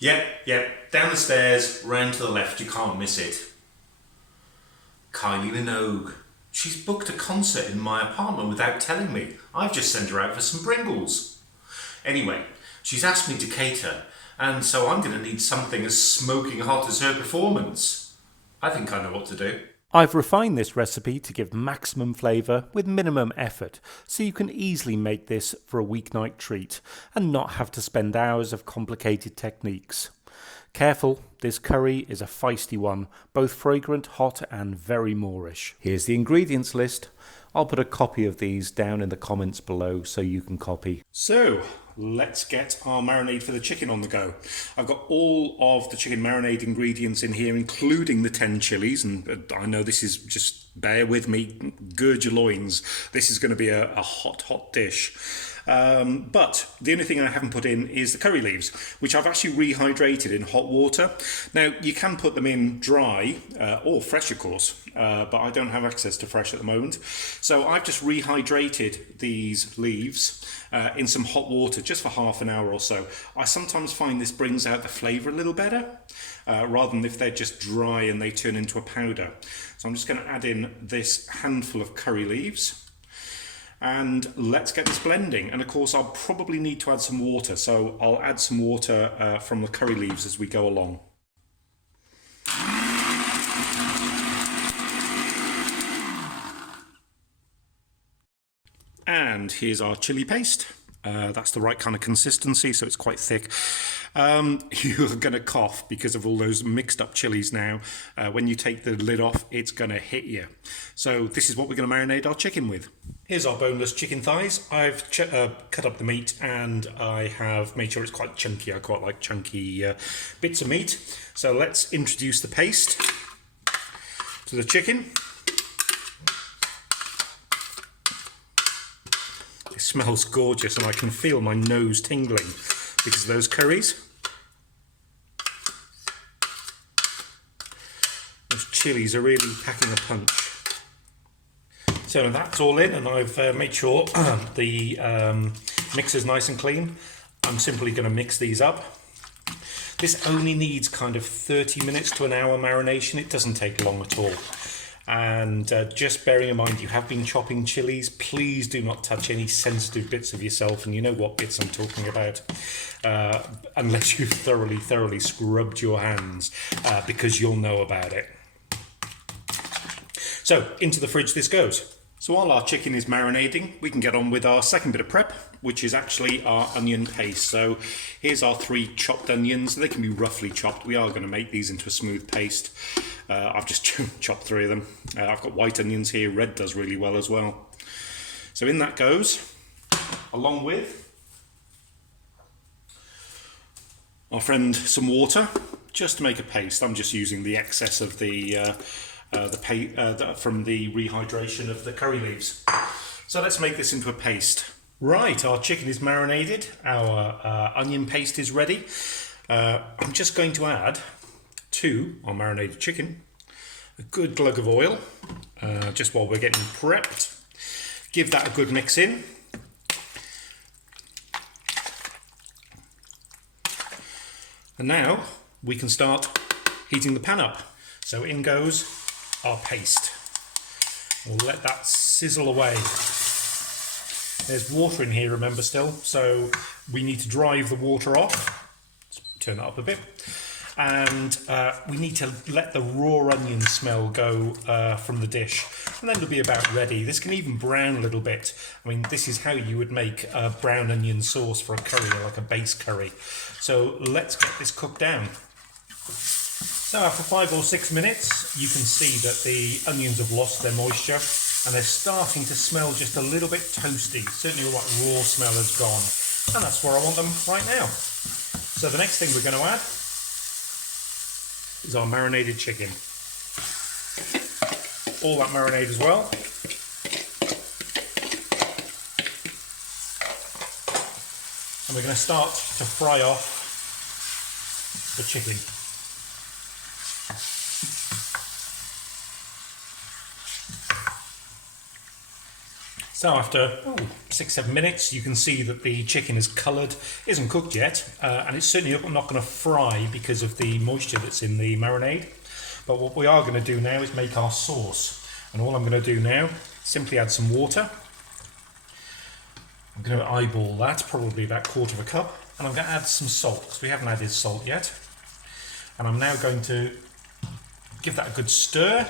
Yep. Down the stairs, round to the left, you can't miss it. Kylie Minogue. She's booked a concert in my apartment without telling me. I've just sent her out for some Pringles. Anyway, she's asked me to cater, and so I'm going to need something as smoking hot as her performance. I think I know what to do. I've refined this recipe to give maximum flavour with minimum effort, so you can easily make this for a weeknight treat and not have to spend hours of complicated techniques. Careful, this curry is a feisty one, both fragrant, hot and very Moorish. Here's the ingredients list. I'll put a copy of these down in the comments below so you can copy. So, let's get our marinade for the chicken on the go. I've got all of the chicken marinade ingredients in here, including the 10 chilies, and I know this is just, bear with me, gird your loins. This is going to be a hot dish. But the only thing I haven't put in is the curry leaves, which I've actually rehydrated in hot water. Now, you can put them in dry or fresh, of course, but I don't have access to fresh at the moment. So I've just rehydrated these leaves in some hot water just for half an hour or so. I sometimes find this brings out the flavour a little better, rather than if they're just dry and they turn into a powder. So I'm just going to add in this handful of curry leaves. And let's get this blending. And of course, I'll probably need to add some water. So I'll add some water from the curry leaves as we go along. And here's our chili paste. That's the right kind of consistency, so it's quite thick. You're going to cough because of all those mixed up chilies now. When you take the lid off, it's going to hit you. So this is what we're going to marinate our chicken with. Here's our boneless chicken thighs. I've cut up the meat and I have made sure it's quite chunky. I quite like chunky bits of meat. So let's introduce the paste to the chicken. It smells gorgeous and I can feel my nose tingling because of those curries. Those chilies are really packing a punch. So that's all in, and I've made sure the mix is nice and clean. I'm simply going to mix these up. This only needs kind of 30 minutes to an hour marination. It doesn't take long at all. And just bearing in mind you have been chopping chilies, please do not touch any sensitive bits of yourself, and you know what bits I'm talking about, unless you've thoroughly scrubbed your hands, because you'll know about it. So into the fridge this goes. So while our chicken is marinating, we can get on with our second bit of prep, which is actually our onion paste. So here's our 3 chopped onions. They can be roughly chopped. We are going to make these into a smooth paste. I've just chopped 3 of them. I've got white onions here. Red does really well as well. So in that goes, along with our friend some water, just to make a paste. I'm just using the excess of the from the rehydration of the curry leaves. So let's make this into a paste. Right, our chicken is marinated, our onion paste is ready. I'm just going to add to our marinated chicken a good glug of oil, just while we're getting prepped. Give that a good mix in. And now we can start heating the pan up. So in goes our paste. We'll let that sizzle away. There's water in here, remember, still, so we need to drive the water off. Let's turn that up a bit. And we need to let the raw onion smell go from the dish, and then it'll be about ready. This can even brown a little bit. I mean, this is how you would make a brown onion sauce for a curry, like a base curry. So let's get this cooked down. So after 5 or 6 minutes, you can see that the onions have lost their moisture and they're starting to smell just a little bit toasty. Certainly all that raw smell has gone. And that's where I want them right now. So the next thing we're going to add is our marinated chicken. All that marinade as well. And we're going to start to fry off the chicken. So after 6-7 minutes, you can see that the chicken is coloured, isn't cooked yet, and it's certainly not going to fry because of the moisture that's in the marinade. But what we are going to do now is make our sauce. And all I'm going to do now is simply add some water. I'm going to eyeball that, probably about 1/4 cup. And I'm going to add some salt, because we haven't added salt yet. And I'm now going to give that a good stir.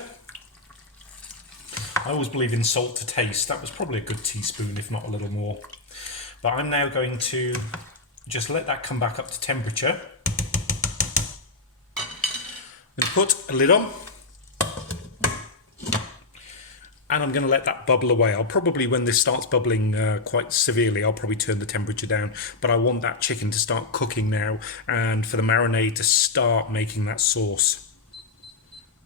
I always believe in salt to taste. That was probably a good teaspoon, if not a little more. But I'm now going to just let that come back up to temperature. I'm going to put a lid on. And I'm going to let that bubble away. I'll probably, when this starts bubbling quite severely, I'll probably turn the temperature down. But I want that chicken to start cooking now and for the marinade to start making that sauce.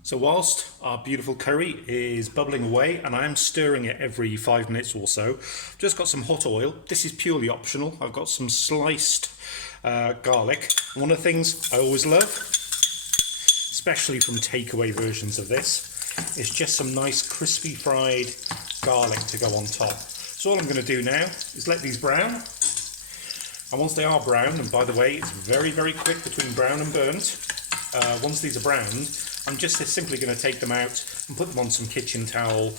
So whilst our beautiful curry is bubbling away, and I'm stirring it every 5 minutes or so, I've just got some hot oil. This is purely optional. I've got some sliced garlic. One of the things I always love, especially from takeaway versions of this, is just some nice crispy fried garlic to go on top. So all I'm going to do now is let these brown. And once they are brown, and by the way, it's very, very quick between brown and burnt. Once these are browned, I'm just simply going to take them out and put them on some kitchen towel,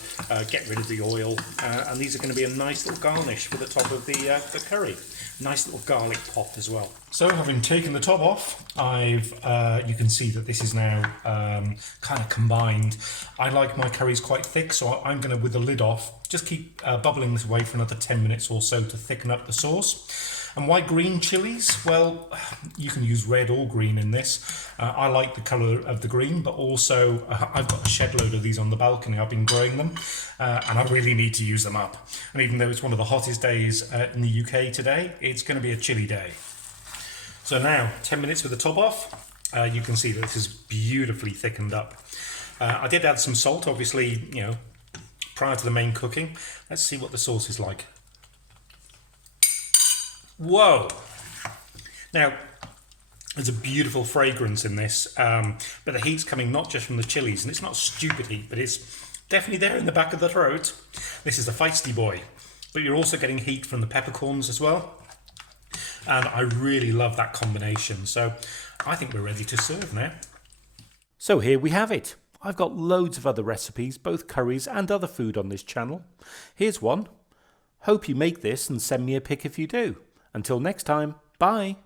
get rid of the oil, and these are going to be a nice little garnish for the top of the curry. Nice little garlic pop as well. So having taken the top off, you can see that this is now kind of combined. I like my curries quite thick, so I'm going to, with the lid off, just keep bubbling this away for another 10 minutes or so to thicken up the sauce. And why green chilies? Well, you can use red or green in this. I like the colour of the green, but also I've got a shed load of these on the balcony. I've been growing them, and I really need to use them up. And even though it's one of the hottest days in the UK today, it's going to be a chilly day. So now, 10 minutes with the top off, you can see that this is beautifully thickened up. I did add some salt, obviously, prior to the main cooking. Let's see what the sauce is like. Whoa! Now, there's a beautiful fragrance in this, but the heat's coming not just from the chilies, and it's not stupid heat, but it's definitely there in the back of the throat. This is the feisty boy, but you're also getting heat from the peppercorns as well, and I really love that combination. So I think we're ready to serve now. So here we have it. I've got loads of other recipes, both curries and other food on this channel. Here's one. Hope you make this and send me a pic if you do. Until next time, bye.